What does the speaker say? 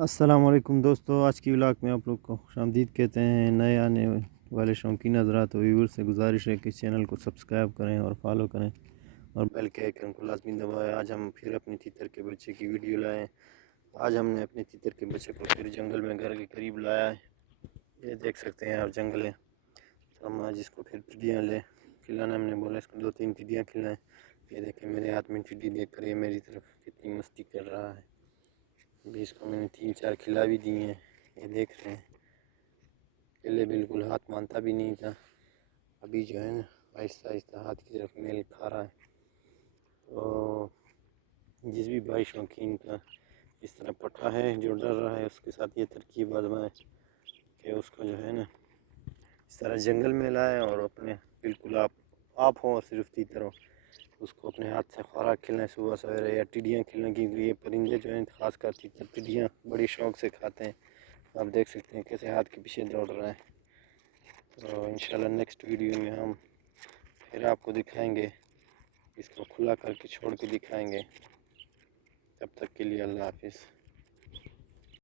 السلام علیکم دوستو، آج کی ولاگ میں آپ لوگ کو خوش آمدید کہتے ہیں۔ نئے آنے والے شوقین حضرات و ویور سے گزارش ہے کہ چینل کو سبسکرائب کریں اور فالو کریں اور بیل کے آئیکن کو لازمی دبائیں۔ آج ہم پھر اپنی تیتر کے بچے کی ویڈیو لائے ہیں۔ آج ہم نے اپنے تیتر کے بچے کو پھر جنگل میں گھر کے قریب لایا ہے۔ یہ دیکھ سکتے ہیں آپ جنگل ہے، تو ہم آج اس کو پھر ٹڈیاں لے کھلانا، ہم نے بولا اس کو 2-3 ٹڈیاں کھلائیں۔ یہ دیکھیں میرے ہاتھ میں ٹڈی دیکھ کر یہ میری طرف کتنی مستی کر رہا ہے۔ ابھی اس کو میں نے 3-4 کھلا بھی دی ہیں، یہ دیکھ رہے ہیں۔ پہلے بالکل ہاتھ مانتا بھی نہیں تھا، ابھی جو ہے نا آہستہ آہستہ ہاتھ کی طرف میل کھا رہا ہے۔ تو جس بھی بھائی شوقین کا اس طرح پٹھا ہے جو ڈر رہا ہے، اس کے ساتھ یہ ترکیب آزمائیں کہ اس کو جو ہے نا اس طرح جنگل میں لائیں اور اپنے بالکل آپ ہوں اور صرف تیتر ہو، اس کو اپنے ہاتھ سے خوراک کھلائیں صبح سویرے یا ٹڈیاں کھلائیں، کیونکہ یہ پرندے جو ہیں خاص کر تیتر ٹڈیاں بڑی شوق سے کھاتے ہیں۔ آپ دیکھ سکتے ہیں کیسے ہاتھ کے پیچھے دوڑ رہا ہے۔ تو انشاءاللہ نیکسٹ ویڈیو میں ہم پھر آپ کو دکھائیں گے، اس کو کھلا کر کے چھوڑ کے دکھائیں گے۔ تب تک کے لیے اللہ حافظ۔